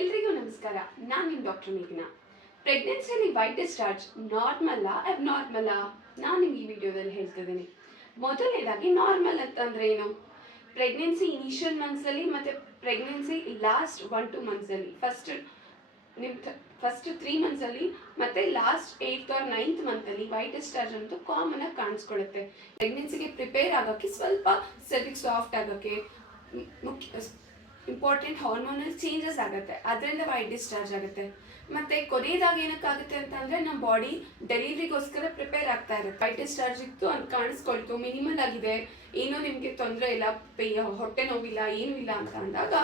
ಎಲ್ರಿಗೂ ನಮಸ್ಕಾರ. ನಾನು ನಿಮ್ಮ ಡಾಕ್ಟರ್ ಮೇಘನಾ. ಪ್ರೆಗ್ನೆನ್ಸಿಯಲ್ಲಿ ವೈಟ್ ಡಿಸ್ಚಾರ್ಜ್ ನಾರ್ಮಲ್ಲಾ ಅಬ್ನಾರ್ಮಲ್ಲಾ? ನಾನು ನಿಮ್ಗೆ ಈ ವಿಡಿಯೋದಲ್ಲಿ ಹೇಳ್ತಿದ್ದೀನಿ. ಮೊದಲನೇದಾಗಿ ನಾರ್ಮಲ್ ಅಂತಂದರೆ ಏನು? ಪ್ರೆಗ್ನೆನ್ಸಿ ಇನಿಷಿಯಲ್ ಮಂತ್ಸಲ್ಲಿ ಮತ್ತು ಪ್ರೆಗ್ನೆನ್ಸಿ ಲಾಸ್ಟ್ 1-2 ಮಂತ್ಸಲ್ಲಿ ಫಸ್ಟ್ 3 ಮಂತ್ಸಲ್ಲಿ ಮತ್ತು ಲಾಸ್ಟ್ 8th or 9th ಮಂತಲ್ಲಿ ವೈಟ್ ಡಿಸ್ಚಾರ್ಜ್ ಅಂತೂ ಕಾಮನ್ ಆಗಿ ಕಾಣಿಸ್ಕೊಳ್ಳುತ್ತೆ. ಪ್ರೆಗ್ನೆನ್ಸಿಗೆ ಪ್ರಿಪೇರ್ ಆಗೋಕ್ಕೆ ಸ್ವಲ್ಪ ಸೆಲ್ಫಿಗೆ ಸಾಫ್ಟ್ ಆಗೋಕ್ಕೆ ಇಂಪಾರ್ಟೆಂಟ್ ಹಾರ್ಮೋನಲ್ ಚೇಂಜಸ್ ಆಗುತ್ತೆ, ಅದರಿಂದ ವೈಟ್ ಡಿಸ್ಚಾರ್ಜ್ ಆಗುತ್ತೆ. ಮತ್ತು ಕೊನೆಯದಾಗಿ ಏನಕ್ಕಾಗುತ್ತೆ ಅಂತಂದರೆ ನಮ್ಮ ಬಾಡಿ ಡೆಲಿವ್ರಿಗೋಸ್ಕರ ಪ್ರಿಪೇರ್ ಆಗ್ತಾ ಇರುತ್ತೆ. ವೈಟ್ ಡಿಸ್ಚಾರ್ಜ್ ಇತ್ತು ಅಂತ ಕಾಣಿಸ್ಕೊಳ್ತು, ಮಿನಿಮಲ್ ಆಗಿದೆ, ಏನೂ ನಿಮಗೆ ತೊಂದರೆ ಇಲ್ಲ, ಹೊಟ್ಟೆ ನೋವಿಲ್ಲ, ಏನೂ ಇಲ್ಲ ಅಂತ ಅಂದಾಗ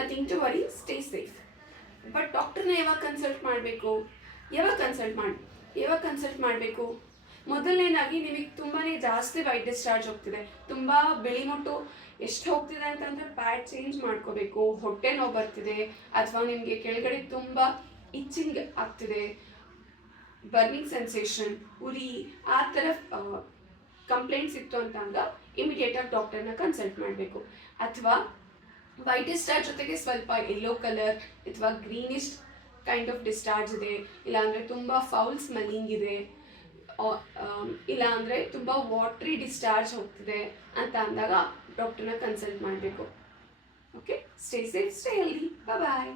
nothing to worry, stay safe. But ಡಾಕ್ಟರ್ನ ಯಾವಾಗ ಕನ್ಸಲ್ಟ್ ಮಾಡಬೇಕು? ಮೊದಲನೇದಾಗಿ ನಿಮಗೆ ತುಂಬಾ ಜಾಸ್ತಿ ವೈಟ್ ಡಿಸ್ಚಾರ್ಜ್ ಹೋಗ್ತಿದೆ, ತುಂಬ ಬಿಳಿ ಮೊಟ್ಟು ಎಷ್ಟು ಹೋಗ್ತಿದೆ ಅಂತಂದರೆ ಪ್ಯಾಡ್ ಚೇಂಜ್ ಮಾಡ್ಕೋಬೇಕು, ಹೊಟ್ಟೆ ನೋವು ಬರ್ತಿದೆ, ಅಥವಾ ನಿಮಗೆ ಕೆಳಗಡೆ ತುಂಬ ಇಚ್ಚಿಂಗ್ ಆಗ್ತಿದೆ, ಬರ್ನಿಂಗ್ ಸೆನ್ಸೇಷನ್, ಉರಿ, ಆ ಥರ ಕಂಪ್ಲೇಂಟ್ಸ್ ಇತ್ತು ಅಂತಂದಾಗ ಇಮಿಡಿಯೇಟಾಗಿ ಡಾಕ್ಟರ್ನ ಕನ್ಸಲ್ಟ್ ಮಾಡಬೇಕು. ಅಥವಾ ವೈಟ್ ಡಿಸ್ಚಾರ್ಜ್ ಜೊತೆಗೆ ಸ್ವಲ್ಪ ಯೆಲ್ಲೋ ಕಲರ್ ಅಥವಾ ಗ್ರೀನಿಶ್ ಕೈಂಡ್ ಆಫ್ ಡಿಸ್ಚಾರ್ಜ್ ಇದೆ, ಇಲ್ಲಾಂದರೆ ತುಂಬ ಫೌಲ್ ಸ್ಮೆಲ್ಲಿಂಗ್ ಇದೆ, ಇಲ್ಲ ಅಂದರೆ ತುಂಬ ವಾಟ್ರಿ ಡಿಸ್ಚಾರ್ಜ್ ಹೋಗ್ತಿದೆ ಅಂತ ಅಂದಾಗ ಡಾಕ್ಟರ್ನ ಕನ್ಸಲ್ಟ್ ಮಾಡಬೇಕು. Okay, stay safe, stay healthy, ಬಾಯ್.